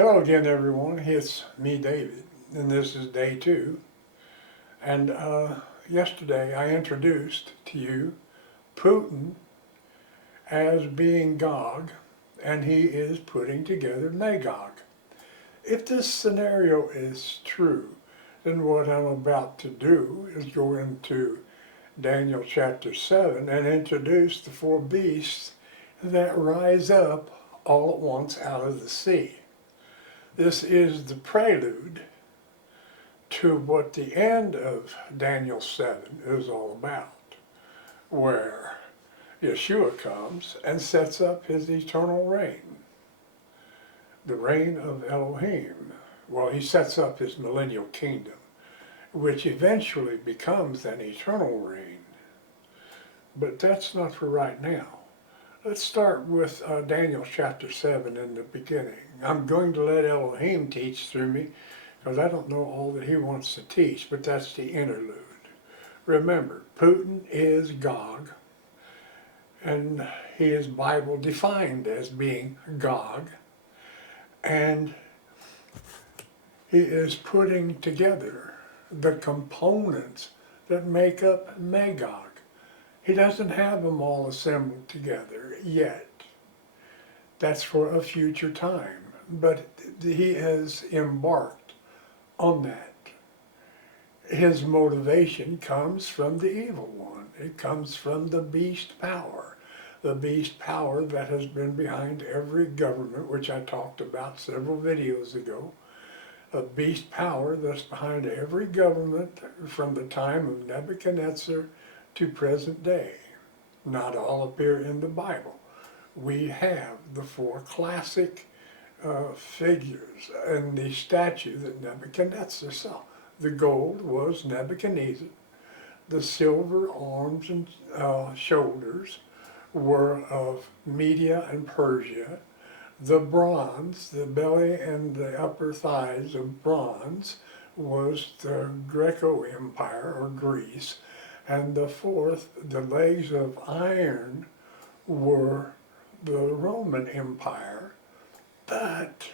Hello again, everyone. It's me, David, and this is day 2. And yesterday I introduced to you Putin as being Gog, and he is putting together Magog. If this scenario is true, then what I'm about to do is go into Daniel chapter 7 and introduce the 4 beasts that rise up all at once out of the sea. This is the prelude to what the end of Daniel 7 is all about, where Yeshua comes and sets up his eternal reign, the reign of Elohim. Well, he sets up his millennial kingdom, which eventually becomes an eternal reign. But that's not for right now. Let's start with Daniel chapter 7 in the beginning. I'm going to let Elohim teach through me because I don't know all that he wants to teach, but that's the interlude. Remember, Putin is Gog, and he is Bible defined as being Gog, and he is putting together the components that make up Magog. He doesn't have them all assembled together yet. That's for a future time, but he has embarked on that. His motivation comes from the evil one. It comes from the beast power. The beast power that has been behind every government, which I talked about several videos ago. A beast power that's behind every government from the time of Nebuchadnezzar to present day. Not all appear in the Bible. We have the 4 classic figures in the statue that Nebuchadnezzar saw. The gold was Nebuchadnezzar. The silver arms and shoulders were of Media and Persia. The bronze, the belly and the upper thighs of bronze, was the Greco Empire or Greece. And the 4th, the legs of iron, were the Roman Empire. But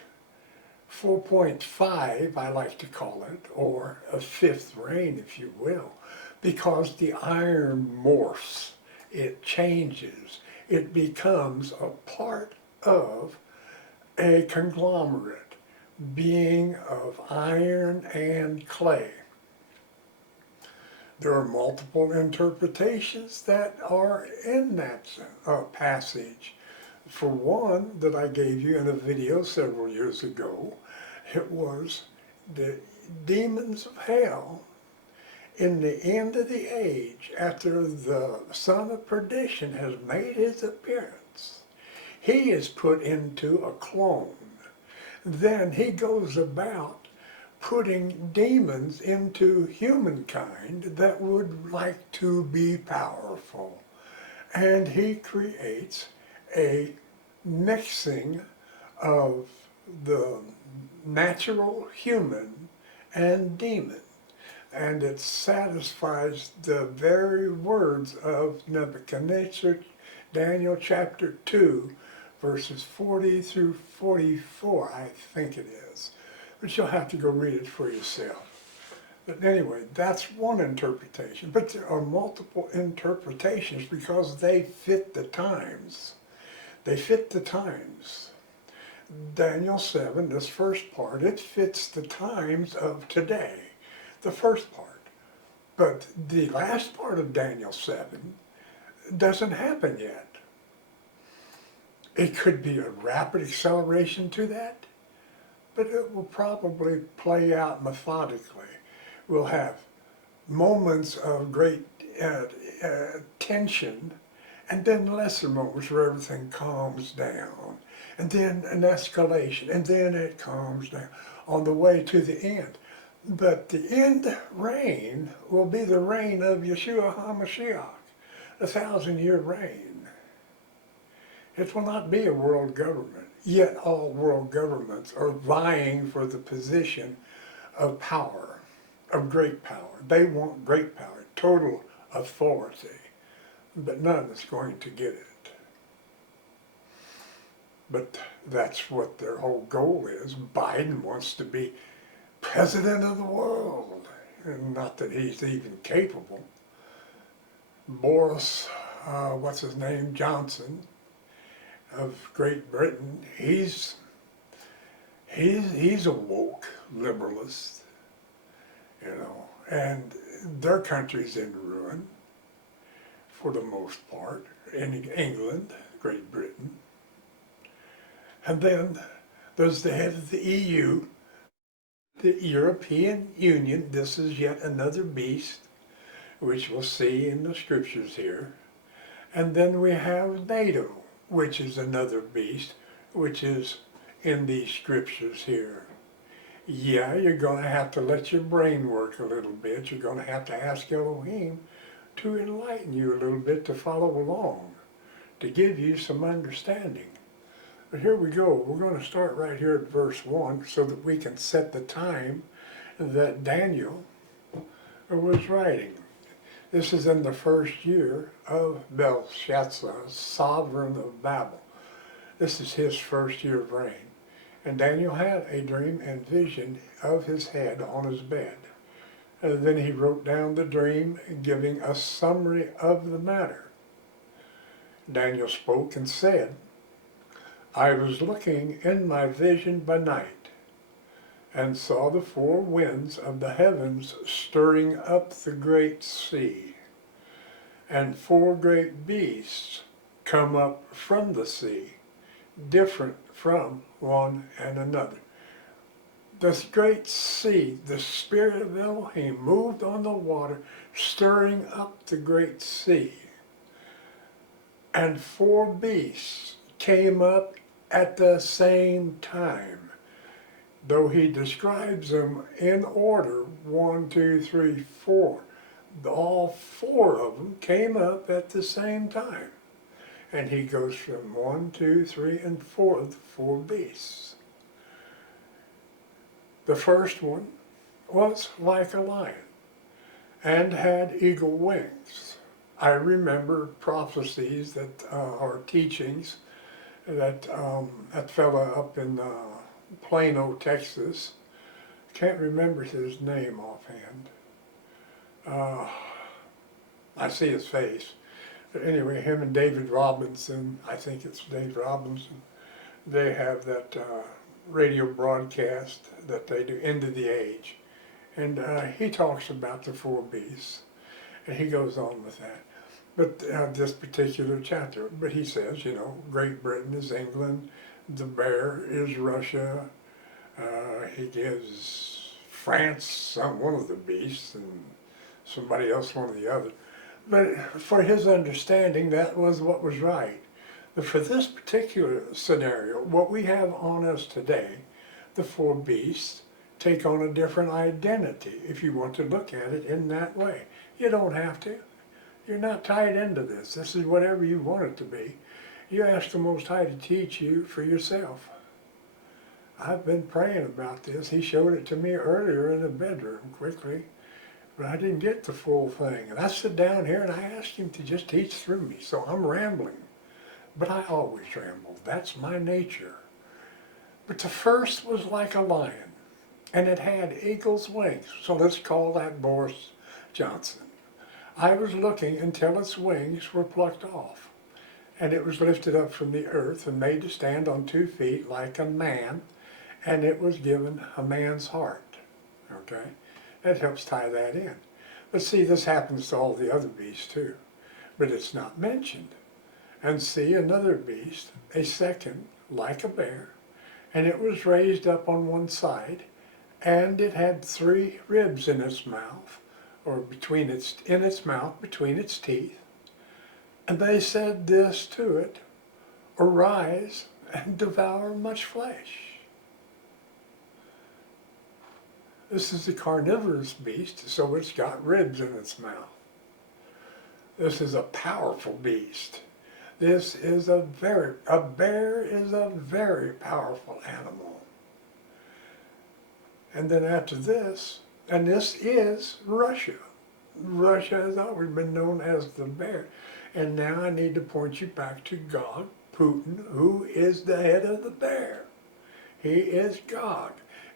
4.5, I like to call it, or a 5th reign, if you will, because the iron morphs, it changes, it becomes a part of a conglomerate, being of iron and clay. There are multiple interpretations that are in that passage. For one that I gave you in a video several years ago, it was the demons of hell in the end of the age, after the son of perdition has made his appearance. He is put into a clone. Then he goes about putting demons into humankind that would like to be powerful. And he creates a mixing of the natural human and demon. And it satisfies the very words of Nebuchadnezzar, Daniel chapter 2, verses 40 through 44, I think it is. But you'll have to go read it for yourself. But anyway, that's one interpretation. But there are multiple interpretations because they fit the times. They fit the times. Daniel 7, this first part, it fits the times of today, the first part. But the last part of Daniel 7 doesn't happen yet. It could be a rapid acceleration to that, but it will probably play out methodically. We'll have moments of great tension, and then lesser moments where everything calms down, and then an escalation, and then it calms down on the way to the end. But the end reign will be the reign of Yeshua HaMashiach, a 1,000-year reign. It will not be a world government, yet all world governments are vying for the position of power, of great power. They want great power, total authority, but none is going to get it. But that's what their whole goal is. Biden wants to be president of the world. And not that he's even capable. Boris, what's his name, Johnson of Great Britain, he's a woke liberalist, you know, and their country's in ruin for the most part, in England, Great Britain. And then there's the head of the EU, the European Union. This is yet another beast, which we'll see in the scriptures here. And then we have NATO, which is another beast, which is in these scriptures here. Yeah, you're going to have to let your brain work a little bit. You're going to have to ask Elohim to enlighten you a little bit to follow along, to give you some understanding. But here we go. We're going to start right here at verse 1 so that we can set the time that Daniel was writing. This is in the first year of Belshazzar, sovereign of Babel. This is his first year of reign. And Daniel had a dream and vision of his head on his bed. And then he wrote down the dream, giving a summary of the matter. Daniel spoke and said, I was looking in my vision by night, and saw the four winds of the heavens stirring up the great sea, and four great beasts come up from the sea, different from one and another. This great sea, the spirit of Elohim, moved on the water, stirring up the great sea. And four beasts came up at the same time, though he describes them in order, 1, 2, 3, 4. All four of them came up at the same time. And he goes from 1, 2, 3, and 4, the four beasts. The first one was like a lion and had eagle wings. I remember prophecies that or teachings that that fella up in Plano, Texas, can't remember his name offhand. I see his face. But anyway, him and David Robinson, I think it's Dave Robinson, they have that radio broadcast that they do, End of the Age. And he talks about the four beasts, and he goes on with that. But this particular chapter, but he says, you know, Great Britain is England, the bear is Russia, he gives France one of the beasts, and somebody else one of the other. But for his understanding, that was what was right. But for this particular scenario, what we have on us today, the four beasts take on a different identity if you want to look at it in that way. You don't have to. You're not tied into this. This is whatever you want it to be. You ask the Most High to teach you for yourself. I've been praying about this. He showed it to me earlier in the bedroom quickly, but I didn't get the full thing. And I sit down here and I asked him to just teach through me. So I'm rambling, but I always ramble. That's my nature. But the first was like a lion, and it had eagle's wings. So let's call that Boris Johnson. I was looking until its wings were plucked off, and it was lifted up from the earth and made to stand on 2 feet like a man, and it was given a man's heart. Okay? That helps tie that in. But see, this happens to all the other beasts too, but it's not mentioned. And see another beast, a second, like a bear, and it was raised up on one side, and it had 3 ribs in its mouth, or in its mouth, between its teeth. And they said this to it, arise and devour much flesh. This is a carnivorous beast, so it's got ribs in its mouth. This is a powerful beast. This is a bear is a very powerful animal. And then after this, and this is Russia. Russia has always been known as the bear. And now I need to point you back to Gog, Putin, who is the head of the bear. He is Gog,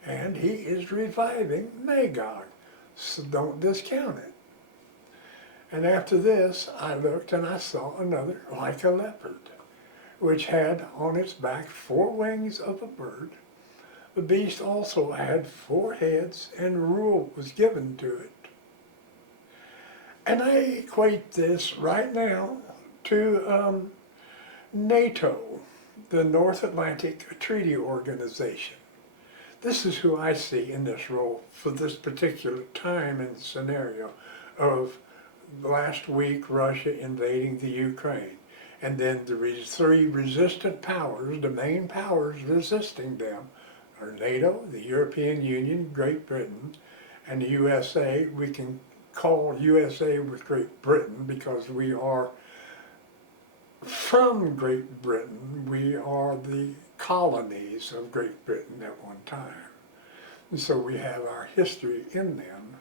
and he is reviving Magog, so don't discount it. And after this, I looked and I saw another like a leopard, which had on its back 4 wings of a bird. The beast also had 4 heads, and rule was given to it. And I equate this right now to NATO, the North Atlantic Treaty Organization. This is who I see in this role for this particular time and scenario of last week Russia invading the Ukraine. And then the 3 resistant powers, the main powers resisting them, are NATO, the European Union, Great Britain, and the USA. We can call USA with Great Britain because we are from Great Britain. We are the colonies of Great Britain at one time. And so we have our history in them.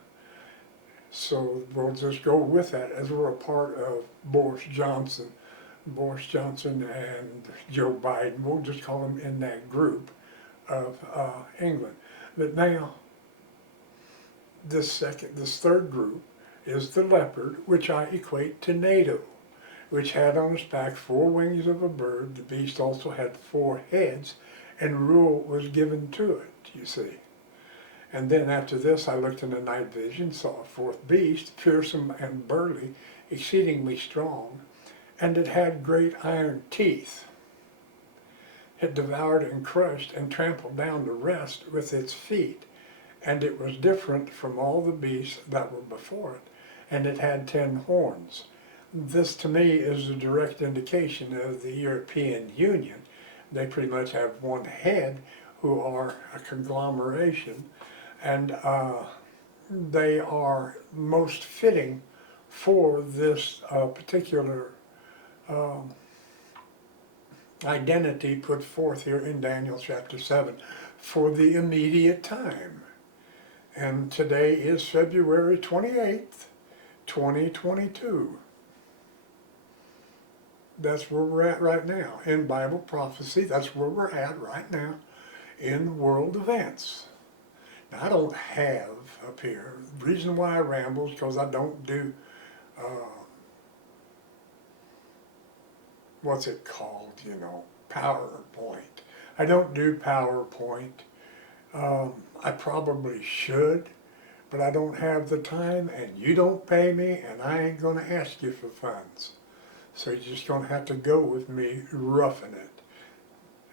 So we'll just go with that as we're a part of Boris Johnson and Joe Biden. We'll just call them in that group of England. But now, this 3rd group is the leopard, which I equate to NATO, which had on its back 4 wings of a bird. The beast also had 4 heads, and rule was given to it, you see. And then after this, I looked in the night vision, saw a 4th beast, fearsome and burly, exceedingly strong, and it had great iron teeth. It devoured and crushed and trampled down the rest with its feet, and it was different from all the beasts that were before it, and it had 10 horns. This to me is a direct indication of the European Union. They pretty much have one head, who are a conglomeration, and they are most fitting for this particular identity put forth here in Daniel chapter 7 for the immediate time. And today is February 28th, 2022. That's where we're at right now. In Bible prophecy, that's where we're at right now in world events. Now, I don't have up here, the reason why I ramble is because I don't do, what's it called, PowerPoint. I don't do PowerPoint. I probably should, but I don't have the time, and you don't pay me, and I ain't going to ask you for funds. So you're just going to have to go with me roughing it.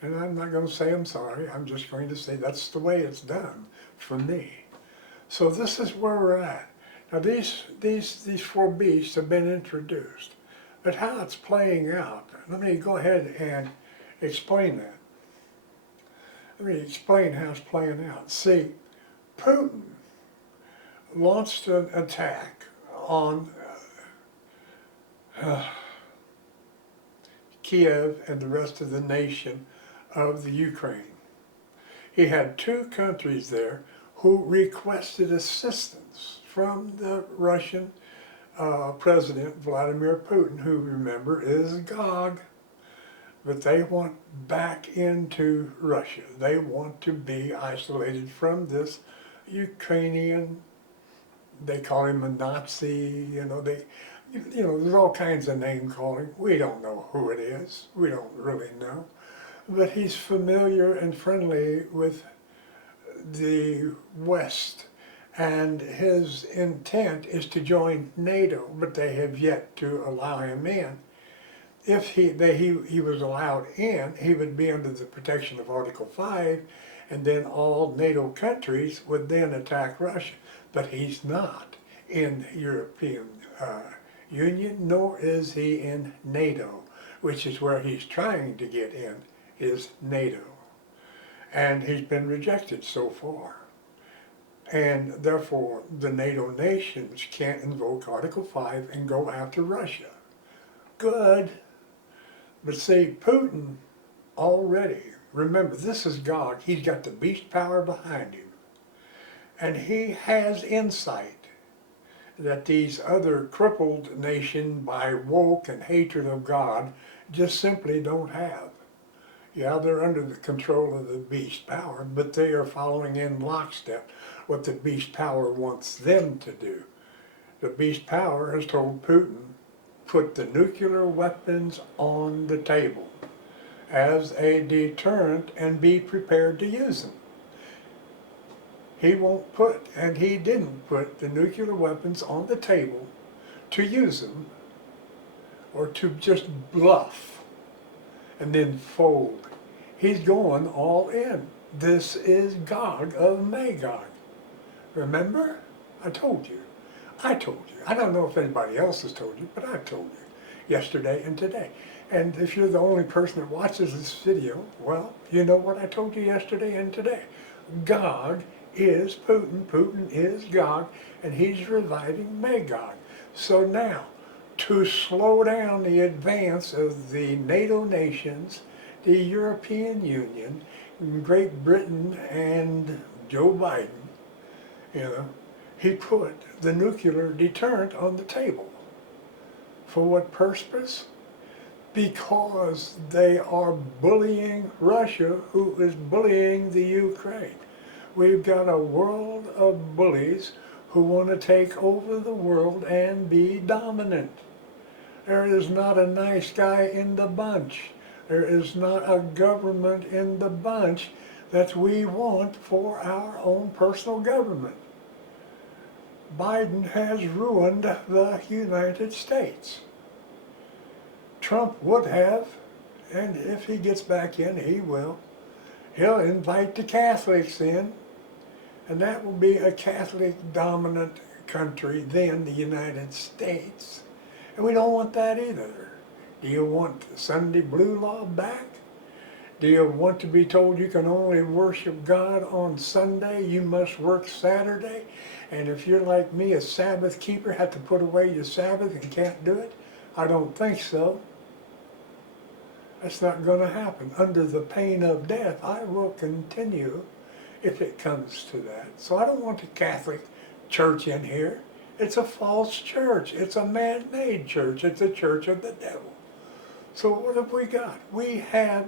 And I'm not going to say I'm sorry. I'm just going to say that's the way it's done for me. So this is where we're at. Now these 4 beasts have been introduced. But how it's playing out, let me go ahead and explain that. Let me explain how it's playing out. See, Putin launched an attack on Kiev and the rest of the nation of the Ukraine. He had 2 countries there who requested assistance from the Russian President Vladimir Putin, who, remember, is Gog. But they want back into Russia. They want to be isolated from this Ukrainian, they call him a Nazi, there's all kinds of name calling. We don't know who it is. We don't really know. But he's familiar and friendly with the West, and his intent is to join NATO, but they have yet to allow him in. If he was allowed in, he would be under the protection of Article 5, and then all NATO countries would then attack Russia. But he's not in the European Union, nor is he in NATO, which is where he's trying to get in, is NATO. And he's been rejected so far. And therefore, the NATO nations can't invoke Article 5 and go after Russia. Good. But see, Putin already, remember, this is Gog. He's got the beast power behind him. And he has insight that these other crippled nations by woke and hatred of God just simply don't have. Yeah, they're under the control of the beast power, but they are following in lockstep what the beast power wants them to do. The beast power has told Putin, put the nuclear weapons on the table as a deterrent and be prepared to use them. He won't put, and he didn't put the nuclear weapons on the table to use them or to just bluff and then fold. He's going all in. This is Gog of Magog. Remember? I told you. I told you. I don't know if anybody else has told you, but I've told you yesterday and today. And if you're the only person that watches this video, well, you know what I told you yesterday and today. Gog is Putin, Putin is Gog, and he's reviving Magog. So now, to slow down the advance of the NATO nations, the European Union, Great Britain, and Joe Biden, he put the nuclear deterrent on the table. For what purpose? Because they are bullying Russia, who is bullying the Ukraine. We've got a world of bullies who want to take over the world and be dominant. There is not a nice guy in the bunch. There is not a government in the bunch that we want for our own personal government. Biden has ruined the United States. Trump would have, and if he gets back in, he will. He'll invite the Catholics in, and that will be a Catholic-dominant country, then the United States. And we don't want that either. Do you want the Sunday blue law back? Do you want to be told you can only worship God on Sunday, you must work Saturday? And if you're like me, a Sabbath keeper, have to put away your Sabbath and can't do it? I don't think so. That's not going to happen. Under the pain of death, I will continue if it comes to that. So I don't want the Catholic Church in here. It's a false church. It's a man-made church. It's a church of the devil. So what have we got? We have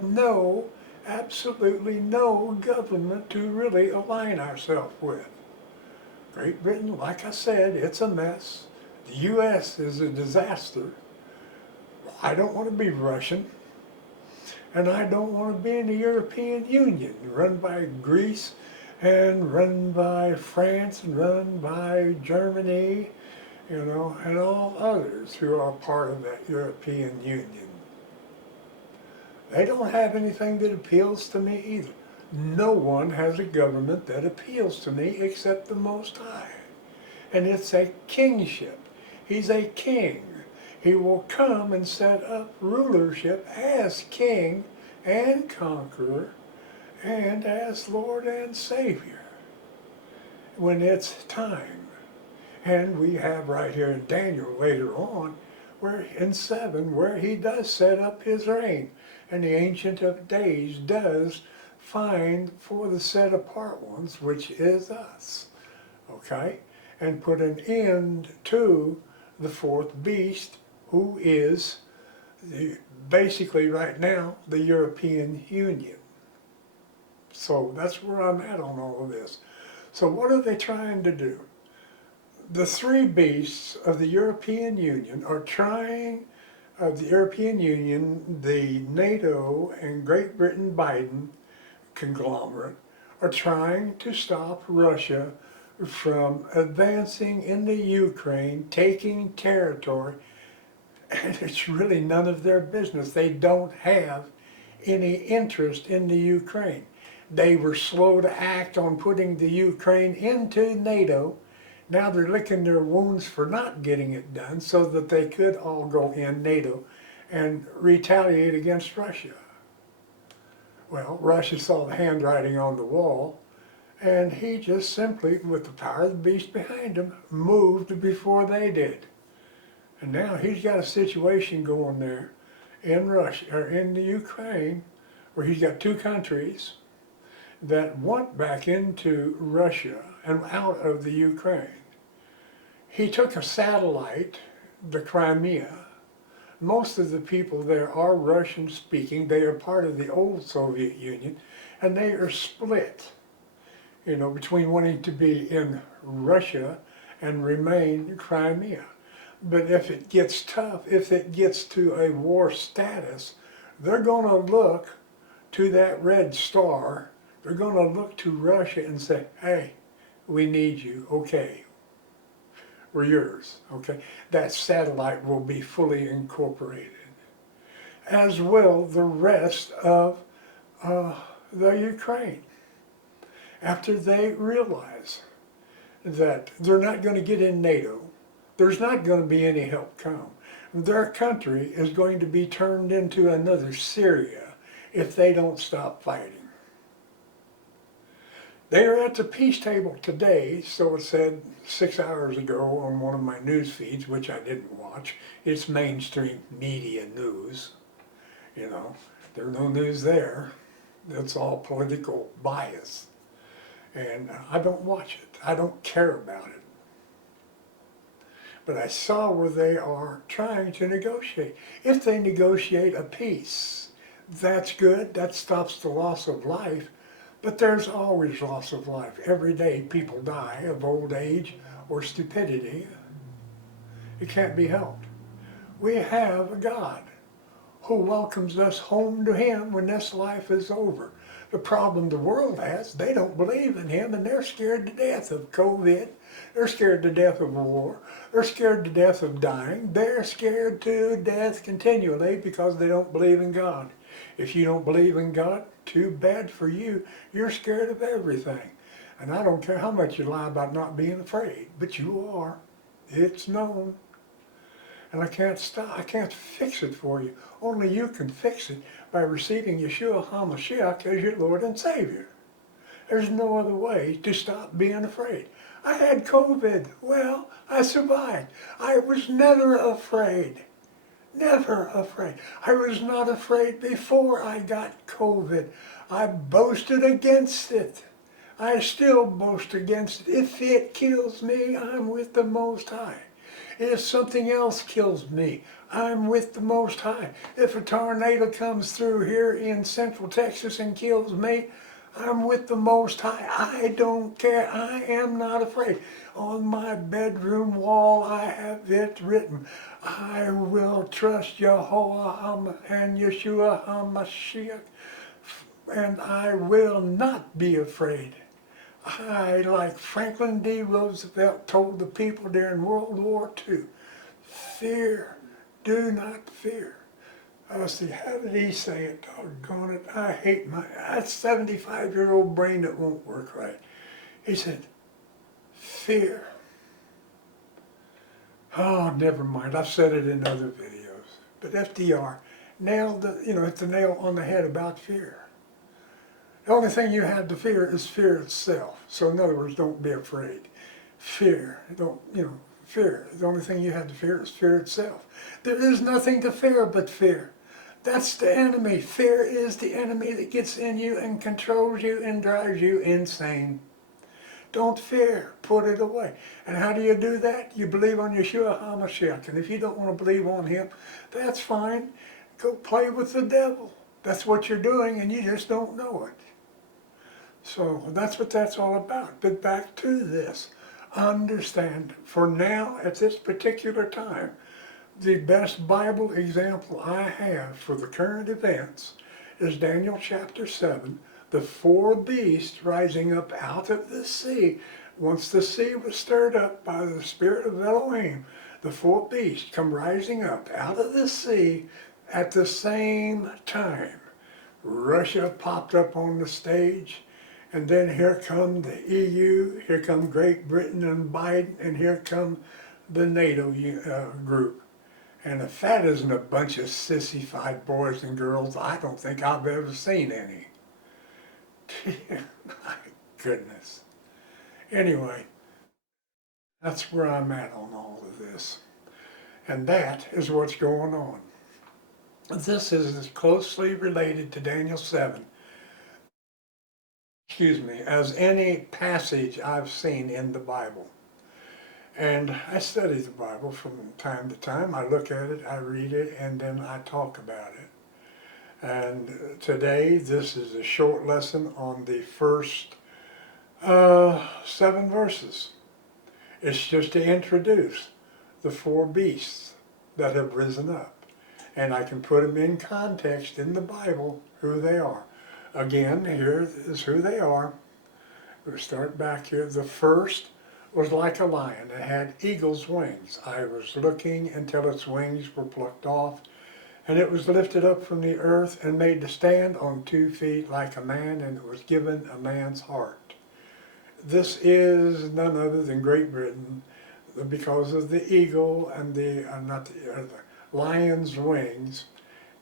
absolutely no government to really align ourselves with. Great Britain, like I said, it's a mess. The U.S. is a disaster. I don't want to be Russian. And I don't want to be in the European Union, run by Greece and run by France and run by Germany, and all others who are part of that European Union. They don't have anything that appeals to me either. No one has a government that appeals to me except the Most High. And it's a kingship. He's a king. He will come and set up rulership as king and conqueror and as Lord and Savior when it's time. And we have right here in Daniel later on, where in 7, where he does set up his reign. And the Ancient of Days does find for the set apart ones, which is us, okay? And put an end to the fourth beast, who is basically right now the European Union. So that's where I'm at on all of this. So what are they trying to do? The three beasts of the European Union are trying, the European Union, the NATO and Great Britain Biden conglomerate are trying to stop Russia from advancing in the Ukraine, taking territory, and it's really none of their business. They don't have any interest in the Ukraine. They were slow to act on putting the Ukraine into NATO. Now they're licking their wounds for not getting it done so that they could all go in NATO and retaliate against Russia. Well, Russia saw the handwriting on the wall, and he just simply, with the power of the beast behind him, moved before they did. And now he's got a situation going there in Russia, or in the Ukraine, where he's got two countries that want back into Russia and out of the Ukraine. He took a satellite, the Crimea, Most of the people there are Russian speaking. They are part of the old Soviet Union, and they are split, between wanting to be in Russia and remain Crimea. But if it gets tough, if it gets to a war status, they're going to look to that red star. They're going to look to Russia and say, hey, we need you. Okay, we're yours. Okay, that satellite will be fully incorporated, as will the rest of the Ukraine. After they realize that they're not going to get in NATO, there's not going to be any help come. Their country is going to be turned into another Syria if they don't stop fighting. They are at the peace table today, so it said 6 hours ago on one of my news feeds, which I didn't watch. It's mainstream media news. There's no news there. It's all political bias. And I don't watch it. I don't care about it. But I saw where they are trying to negotiate. If they negotiate a peace, that's good. That stops the loss of life. But there's always loss of life. Every day people die of old age or stupidity. It can't be helped. We have a God who welcomes us home to Him when this life is over. The problem the world has, they don't believe in Him, and they're scared to death of COVID. They're scared to death of war. They're scared to death of dying. They're scared to death continually because they don't believe in God. If you don't believe in God, too bad for you. You're scared of everything. And I don't care how much you lie about not being afraid, but you are. It's known. And I can't stop. I can't fix it for you. Only you can fix it by receiving Yeshua HaMashiach as your Lord and Savior. There's no other way to stop being afraid. I had COVID. Well, I survived. I was never afraid. Never afraid. I was not afraid before I got COVID. I boasted against it. I still boast against it. If it kills me, I'm with the Most High. If something else kills me, I'm with the Most High. If a tornado comes through here in Central Texas and kills me, I'm with the Most High. I don't care. I am not afraid. On my bedroom wall, I have it written, I will trust Jehovah and Yeshua HaMashiach, and I will not be afraid. I, like Franklin D. Roosevelt told the people during World War II, fear, do not fear. See, how did he say it? Doggone it. I hate my 75-year-old brain that won't work right. He said, fear. Oh, never mind. I've said it in other videos. But FDR nailed hit the nail on the head about fear. The only thing you have to fear is fear itself. So in other words, don't be afraid. Fear, fear. The only thing you have to fear is fear itself. There is nothing to fear but fear. That's the enemy. Fear is the enemy that gets in you and controls you and drives you insane. Don't fear. Put it away. And how do you do that? You believe on Yeshua HaMashiach. And if you don't want to believe on Him, that's fine. Go play with the devil. That's what you're doing, and you just don't know it. So that's what that's all about. But back to this. Understand, for now, at this particular time, the best Bible example I have for the current events is Daniel chapter 7, the four beasts rising up out of the sea. Once the sea was stirred up by the spirit of Elohim, the four beasts come rising up out of the sea at the same time. Russia popped up on the stage, and then here come the EU, here come Great Britain and Biden, and here come the NATO group. And if that isn't a bunch of sissified boys and girls, I don't think I've ever seen any. My goodness. Anyway, that's where I'm at on all of this. And that is what's going on. This is as closely related to Daniel 7, as any passage I've seen in the Bible. And I study the Bible from time to time. I look at it, I read it, and then I talk about it. And today, this is a short lesson on the first 7 verses. It's just to introduce the 4 beasts that have risen up. And I can put them in context in the Bible, who they are. Again, here is who they are. We'll start back here. The first was like a lion. It had eagle's wings. I was looking until its wings were plucked off, and it was lifted up from the earth and made to stand on 2 feet like a man, and it was given a man's heart. This is none other than Great Britain, because of the eagle and the lion's wings.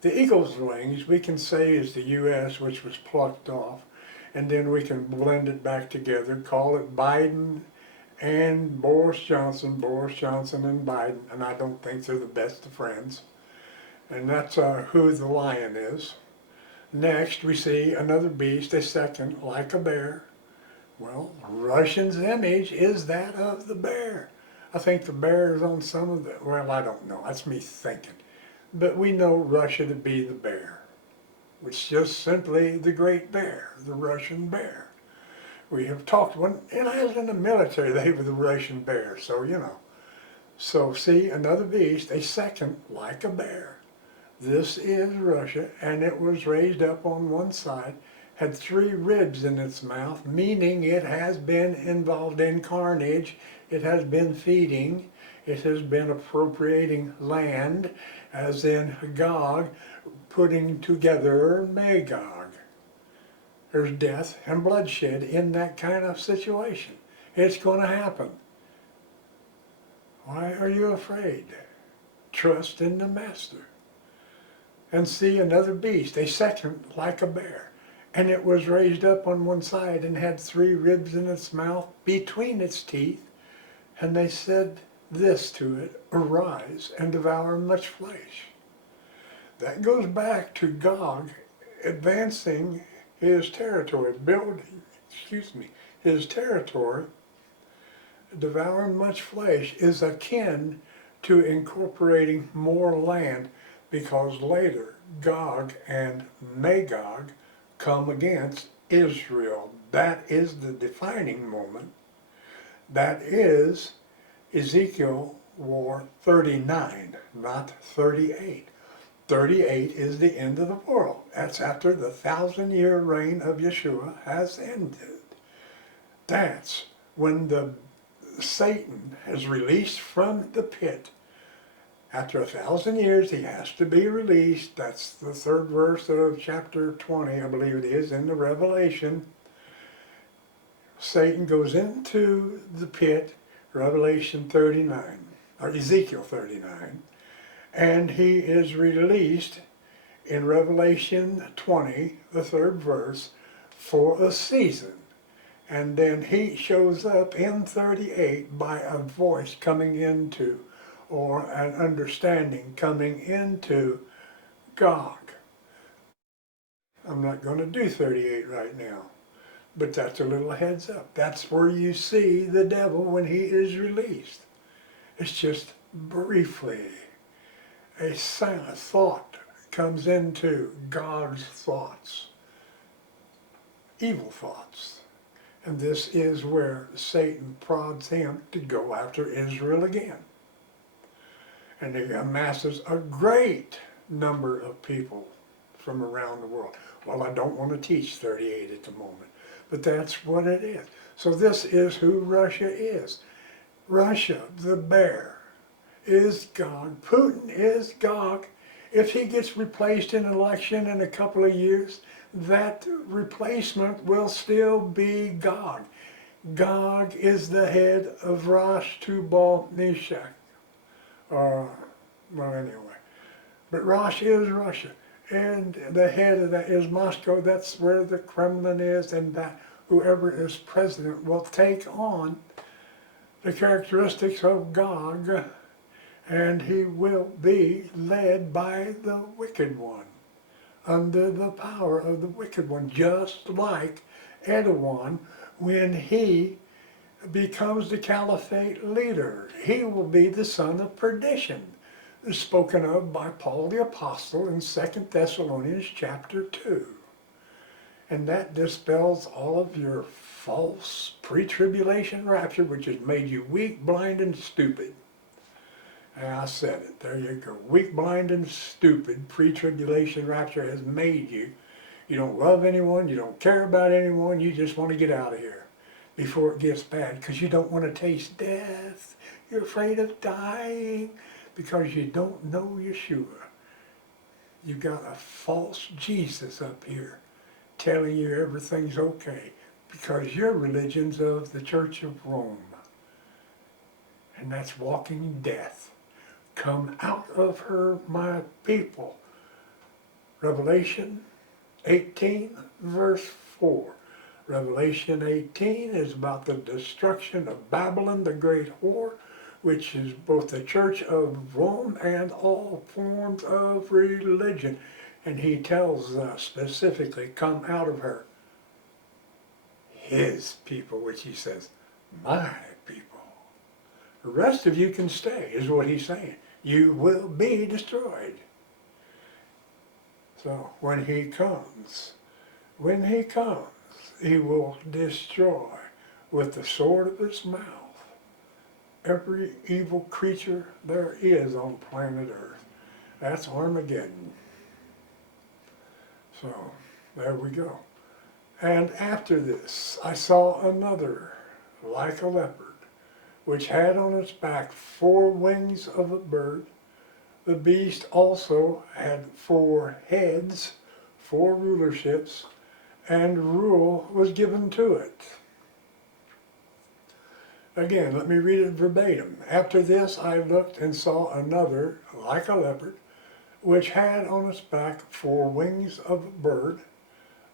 The eagle's wings we can say is the U.S., which was plucked off, and then we can blend it back together, call it Biden and Boris Johnson and Biden, and I don't think they're the best of friends. And that's who the lion is. Next, we see another beast, a second, like a bear. Well, Russian's image is that of the bear. I think the bear is on some of the, well, I don't know, that's me thinking. But we know Russia to be the bear, which is just simply the great bear, the Russian bear. We have talked, when I was in the military, they were the Russian bear, so you know. So see, another beast, a second, like a bear. This is Russia, and it was raised up on one side, had 3 ribs in its mouth, meaning it has been involved in carnage, it has been feeding, it has been appropriating land, as in Gog, putting together Magog. There's death and bloodshed in that kind of situation. It's going to happen. Why are you afraid? Trust in the Master. And see another beast, a second like a bear. And it was raised up on one side and had 3 ribs in its mouth between its teeth. And they said this to it, arise and devour much flesh. That goes back to Gog advancing his territory, his territory. Devouring much flesh is akin to incorporating more land, because later Gog and Magog come against Israel. That is the defining moment. That is Ezekiel War 39, not 38. 38 is the end of the world. That's after the 1,000-year reign of Yeshua has ended. That's when Satan is released from the pit. After 1,000 years, he has to be released. That's the 3rd verse of chapter 20, I believe it is, in the Revelation. Satan goes into the pit, Revelation 39, or Ezekiel 39, and he is released in Revelation 20, the 3rd verse, for a season. And then he shows up in 38 by a voice coming into, or an understanding coming into Gog. I'm not going to do 38 right now, but that's a little heads up. That's where you see the devil when he is released. It's just briefly a silent thought comes into Gog's thoughts, evil thoughts. And this is where Satan prods him to go after Israel again. And he amasses a great number of people from around the world. Well, I don't want to teach 38 at the moment, but that's what it is. So this is who Russia is. Russia, the bear, is Gog. Putin is Gog. If he gets replaced in an election in a couple of years, that replacement will still be Gog. Gog is the head of Rosh, Tubal, Meshach. Well, anyway. But Rosh is Russia. And the head of that is Moscow. That's where the Kremlin is, and that whoever is president will take on the characteristics of Gog, and he will be led by the wicked one, under the power of the wicked one, just like N.A.T.O when he becomes the caliphate leader. He will be the son of perdition, spoken of by Paul the Apostle in 2 Thessalonians chapter 2. And that dispels all of your false pre-tribulation rapture, which has made you weak, blind, and stupid. And I said it. There you go. Weak, blind, and stupid pre-tribulation rapture has made you. You don't love anyone. You don't care about anyone. You just want to get out of here before it gets bad because you don't want to taste death. You're afraid of dying because you don't know Yeshua. You got a false Jesus up here telling you everything's okay because your religion's of the Church of Rome. And that's walking death. Come out of her, my people. Revelation 18, verse 4. Revelation 18 is about the destruction of Babylon, the great whore, which is both the Church of Rome and all forms of religion. And he tells us specifically, come out of her. His people, which he says, my people. The rest of you can stay, is what he's saying. You will be destroyed. So when he comes, he will destroy with the sword of his mouth every evil creature there is on planet Earth. That's Armageddon. So there we go. And after this, I saw another like a leopard, which had on its back 4 wings of a bird. The beast also had 4 heads, 4 rulerships, and rule was given to it. Again, let me read it verbatim. After this I looked and saw another, like a leopard, which had on its back 4 wings of a bird.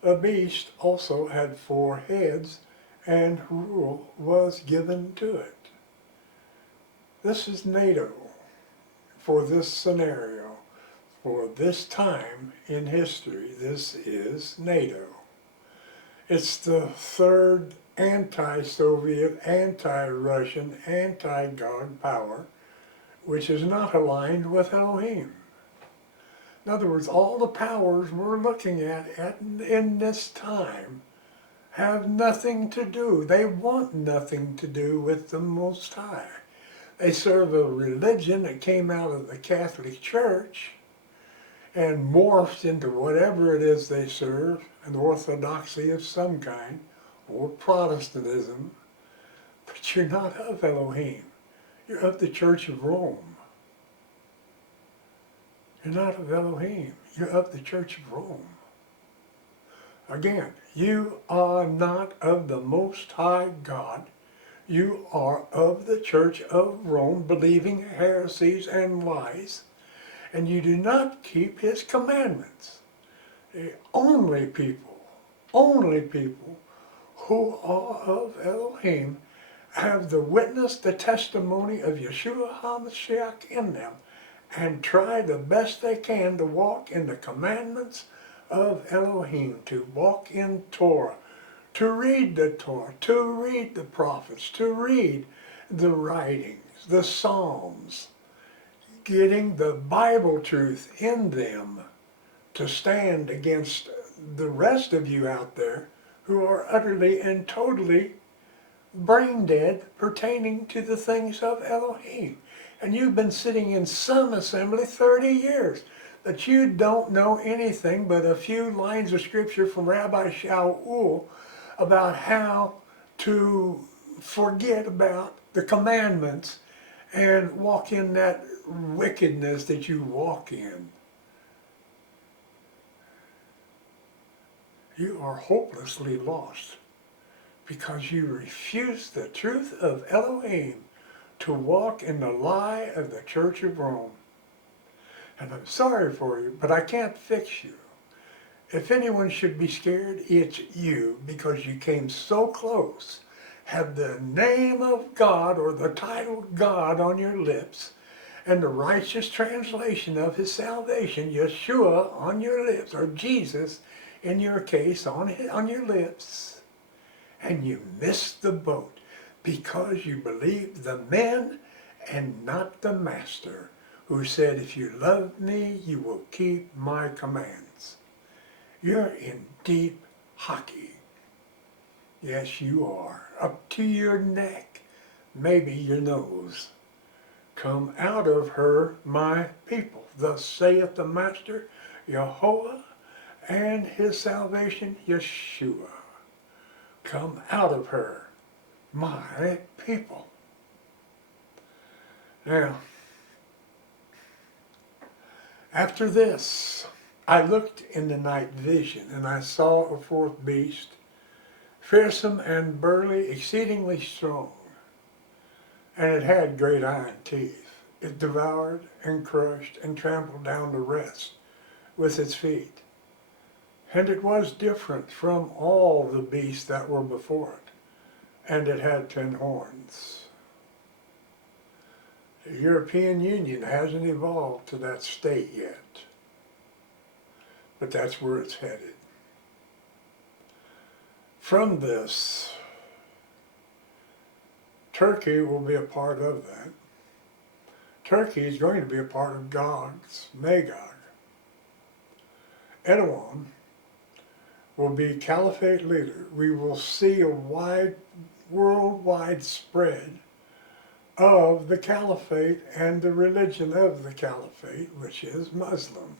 The beast also had 4 heads, and rule was given to it. This is NATO for this scenario, for this time in history. This is NATO. It's the third anti-Soviet, anti-Russian, anti-God power, which is not aligned with Elohim. In other words, all the powers we're looking at in this time have nothing to do. They want nothing to do with the Most High. They serve a religion that came out of the Catholic Church and morphed into whatever it is they serve, an orthodoxy of some kind, or Protestantism. But you're not of Elohim. You're of the Church of Rome. You're not of Elohim. You're of the Church of Rome. Again, you are not of the Most High God. You are of the Church of Rome, believing heresies and lies, and you do not keep his commandments. The only people who are of Elohim have the witness, the testimony of Yeshua HaMashiach in them, and try the best they can to walk in the commandments of Elohim, to walk in Torah, to read the Torah, to read the prophets, to read the writings, the Psalms, getting the Bible truth in them to stand against the rest of you out there who are utterly and totally brain dead pertaining to the things of Elohim. And you've been sitting in some assembly 30 years, but you don't know anything but a few lines of scripture from Rabbi Shaul about how to forget about the commandments and walk in that wickedness that you walk in. You are hopelessly lost because you refuse the truth of Elohim to walk in the lie of the Church of Rome. And I'm sorry for you, but I can't fix you. If anyone should be scared, it's you, because you came so close, have the name of God or the title God on your lips, and the righteous translation of his salvation, Yeshua, on your lips, or Jesus, in your case, on your lips, and you missed the boat. because you believed the men and not the master, who said, if you love me, you will keep my commands. You're in deep hockey. Yes, you are. Up to your neck, maybe your nose. Come out of her, my people. Thus saith the Master, Jehovah, and his salvation, Yeshua. Come out of her, my people. Now, after this, I looked in the night vision, and I saw a fourth beast, fearsome and burly, exceedingly strong, and it had great iron teeth. It devoured and crushed and trampled down the rest with its feet. And it was different from all the beasts that were before it, and it had 10 horns. The European Union hasn't evolved to that state yet, but that's where it's headed. From this, Turkey will be a part of that. Turkey is going to be a part of GOG'S, Magog. N.A.T.O will be caliphate leader. We will see a worldwide spread of the caliphate and the religion of the caliphate, which is Muslim.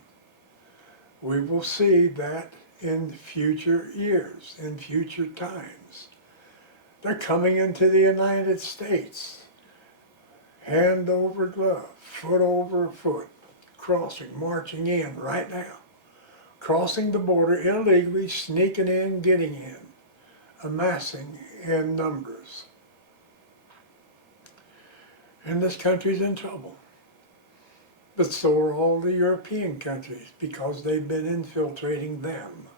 We will see that in future years, in future times. They're coming into the United States, hand over glove, foot over foot, crossing, marching in right now, crossing the border illegally, sneaking in, getting in, amassing in numbers. And this country's in trouble. But so are all the European countries, because they've been infiltrating them.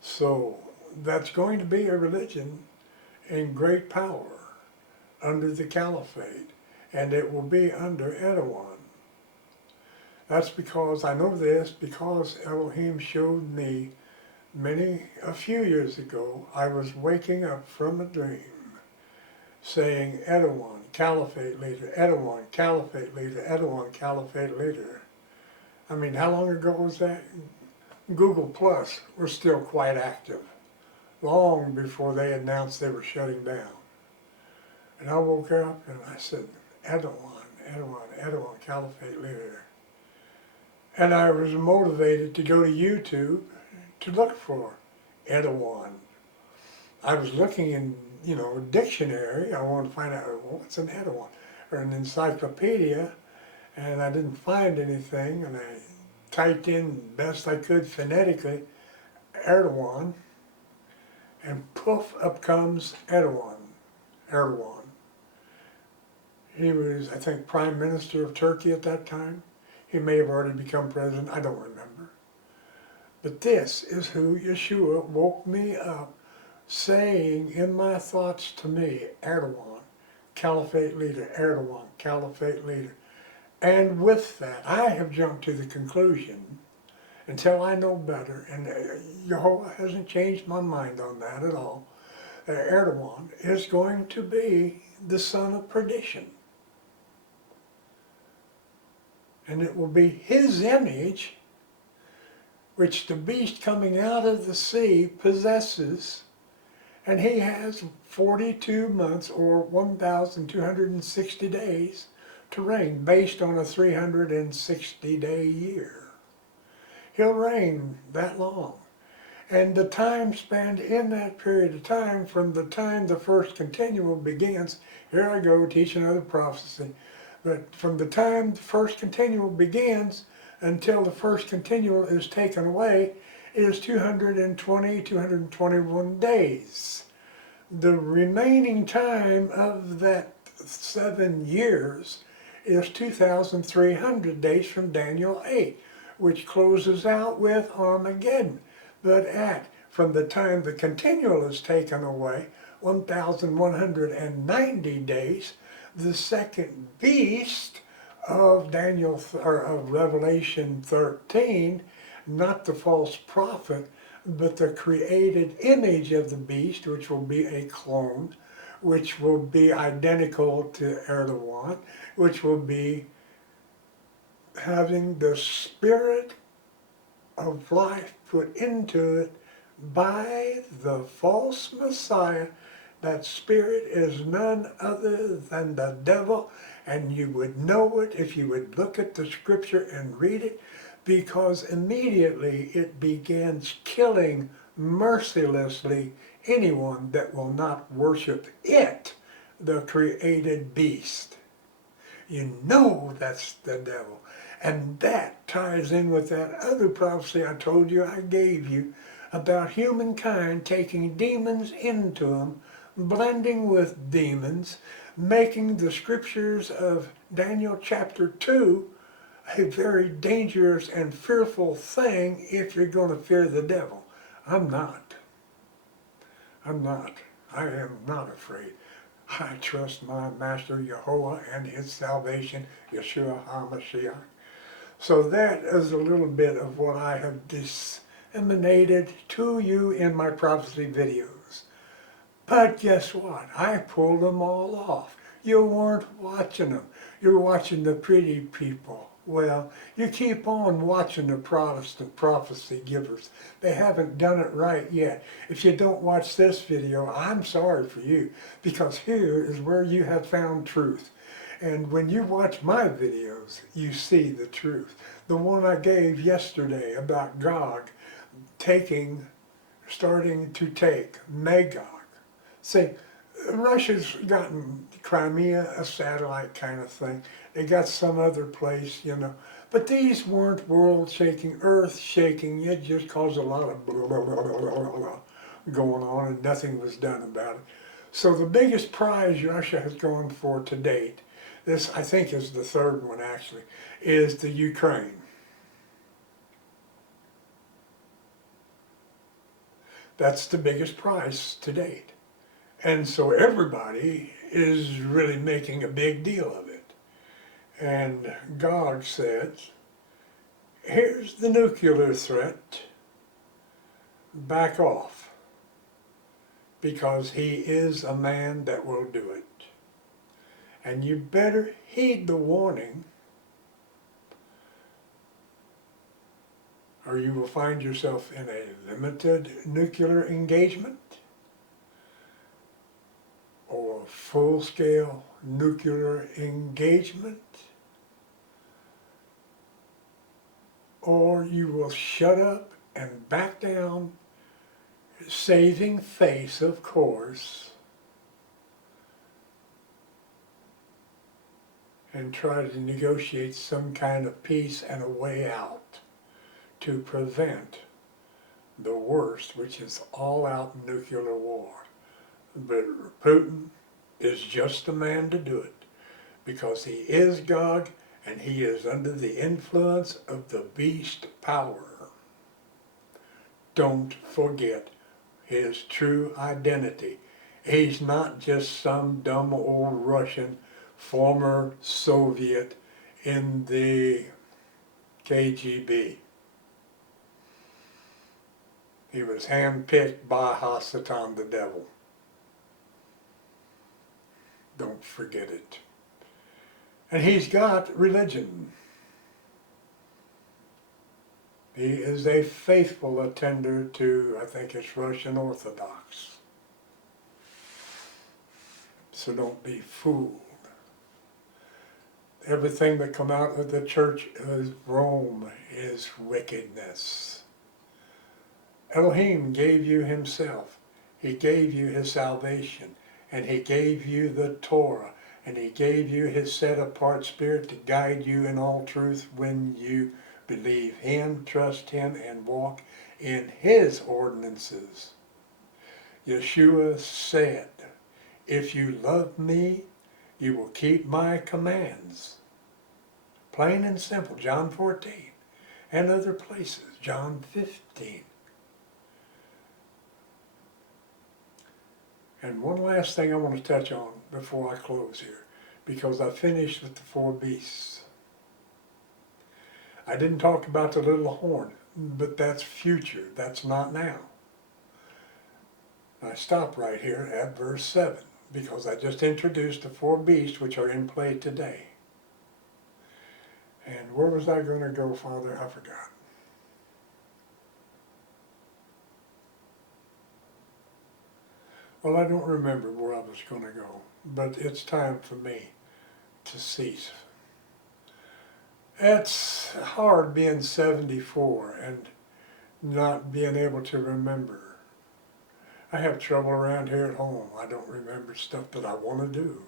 So that's going to be a religion in great power under the caliphate, and it will be under N.A.T.O. That's because, I know this, because Elohim showed me a few years ago, I was waking up from a dream saying, N.A.T.O, caliphate leader, N.A.T.O, caliphate leader, N.A.T.O, caliphate leader. I mean, how long ago was that? Google Plus was still quite active, long before they announced they were shutting down. And I woke up and I said, N.A.T.O, N.A.T.O, N.A.T.O, caliphate leader. And I was motivated to go to YouTube to look for N.A.T.O. I was looking in, a dictionary. I wanted to find out what's an N.A.T.O, or an encyclopedia, and I didn't find anything. And I typed in best I could phonetically, Erdogan, and poof, up comes Erdogan. Erdogan. He was, I think, Prime Minister of Turkey at that time. He may have already become president, I don't remember. But this is who Yeshua woke me up saying in my thoughts to me, Erdogan, caliphate leader, Erdogan, caliphate leader. And with that, I have jumped to the conclusion, until I know better, and Jehovah hasn't changed my mind on that at all, that Erdogan is going to be the son of perdition. And it will be his image which the beast coming out of the sea possesses, and he has 42 months or 1,260 days to reign based on a 360-day year. He'll reign that long. And the time spent in that period of time, from the time the first continual begins, here I go, teach another prophecy, but from the time the first continual begins until the first continual is taken away is 221 days. The remaining time of that 7 years is 2,300 days from Daniel 8, which closes out with Armageddon. But from the time the continual is taken away, 1,190 days, the second beast of of Revelation 13, not the false prophet, but the created image of the beast, which will be a clone, which will be identical to Erdogan, which will be having the spirit of life put into it by the false Messiah. That spirit is none other than the devil, and you would know it if you would look at the scripture and read it, because immediately it begins killing mercilessly anyone that will not worship it, the created beast. You know that's the devil. And that ties in with that other prophecy I told you I gave you about humankind taking demons into them, blending with demons, making the scriptures of Daniel chapter 2 a very dangerous and fearful thing if you're going to fear the devil. I'm not. I'm not. I am not afraid. I trust my Master Yehovah and His salvation, Yeshua HaMashiach. So that is a little bit of what I have disseminated to you in my prophecy videos. But guess what? I pulled them all off. You weren't watching them. You're watching the pretty people. Well, you keep on watching the Protestant prophecy givers. They haven't done it right yet. If you don't watch this video, I'm sorry for you, because here is where you have found truth. And when you watch my videos, you see the truth. The one I gave yesterday about Gog starting to take Magog. See, Russia's gotten Crimea a satellite kind of thing. They got some other place, you know. But these weren't world-shaking, earth-shaking. It just caused a lot of blah, blah, blah, blah, blah, blah going on, and nothing was done about it. So the biggest prize Russia has gone for to date, this I think is the third one actually, is the Ukraine. That's the biggest prize to date. And so everybody is really making a big deal of it. And Gog says, here's the nuclear threat, back off, because he is a man that will do it. And you better heed the warning, or you will find yourself in a limited nuclear engagement or full-scale nuclear engagement, or you will shut up and back down, saving face, of course, and try to negotiate some kind of peace and a way out to prevent the worst, which is all-out nuclear war. But Putin is just the man to do it, because he is Gog and he is under the influence of the beast power. Don't forget his true identity. He's not just some dumb old Russian, former Soviet in the KGB. He was handpicked by Hasatan the devil. Don't forget it. And he's got religion. He is a faithful attender to, I think it's Russian Orthodox. So don't be fooled. Everything that come out of the Church of Rome is wickedness. Elohim gave you himself. He gave you his salvation. And he gave you the Torah, and he gave you his set-apart spirit to guide you in all truth when you believe him, trust him, and walk in his ordinances. Yeshua said, if you love me, you will keep my commands. Plain and simple, John 14, and other places, John 15. And one last thing I want to touch on before I close here, because I finished with the four beasts. I didn't talk about the little horn, but that's future, that's not now. I stop right here at verse 7. because I just introduced the 4 beasts which are in play today. And where was I going to go, Father? I forgot. Well, I don't remember where I was going to go, but it's time for me to cease. It's hard being 74 and not being able to remember. I have trouble around here at home. I don't remember stuff that I want to do.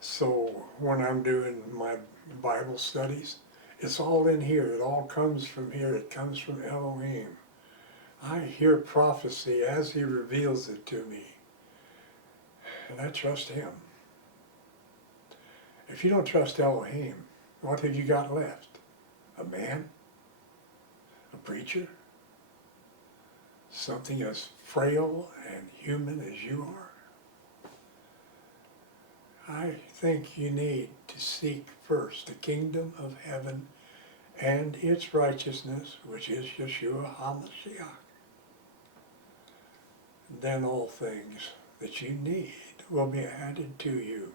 So when I'm doing my Bible studies, it's all in here. It all comes from here. It comes from Elohim. I hear prophecy as he reveals it to me, and I trust him. If you don't trust Elohim, what have you got left? A man? A preacher? Something as frail and human as you are? I think you need to seek first the kingdom of heaven and its righteousness, which is Yeshua HaMashiach. Then all things that you need will be added to you,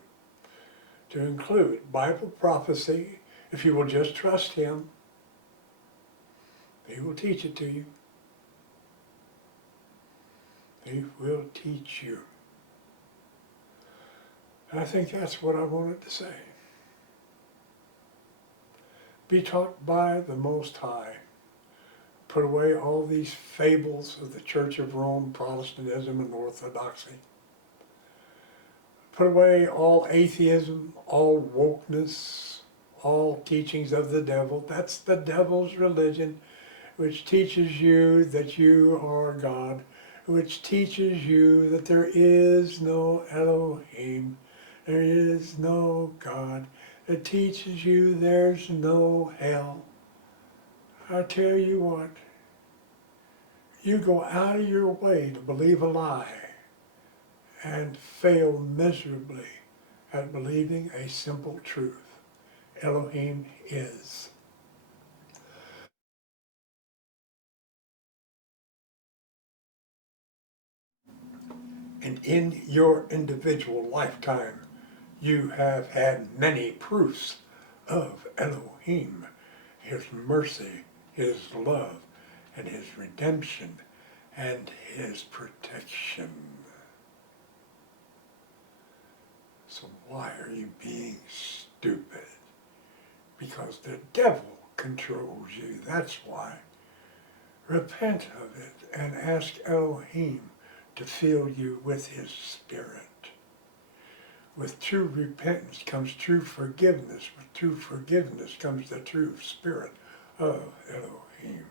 to include Bible prophecy. If you will just trust him, he will teach it to you. He will teach you. And I think that's what I wanted to say. Be taught by the Most High. Put away all these fables of the Church of Rome, Protestantism, and Orthodoxy. Put away all atheism, all wokeness, all teachings of the devil. That's the devil's religion, which teaches you that you are God, which teaches you that there is no Elohim, there is no God. It teaches you there's no hell. I tell you what, you go out of your way to believe a lie and fail miserably at believing a simple truth. Elohim is. And in your individual lifetime, you have had many proofs of Elohim, his mercy, his love, and his redemption, and his protection. So why are you being stupid? Because the devil controls you, that's why. Repent of it and ask Elohim to fill you with his Spirit. With true repentance comes true forgiveness. With true forgiveness comes the true Spirit of Elohim.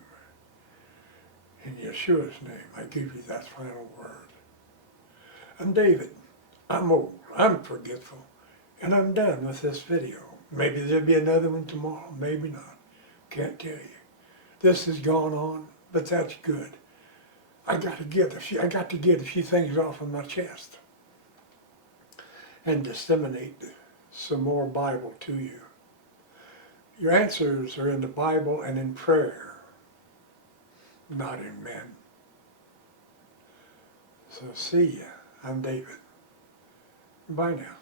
In Yeshua's name, I give you that final word. I'm David. I'm old. I'm forgetful. And I'm done with this video. Maybe there'll be another one tomorrow. Maybe not. Can't tell you. This has gone on, but that's good. I got to get a few things off of my chest and disseminate some more Bible to you. Your answers are in the Bible and in prayer, not in men. So see ya. I'm David. Bye now.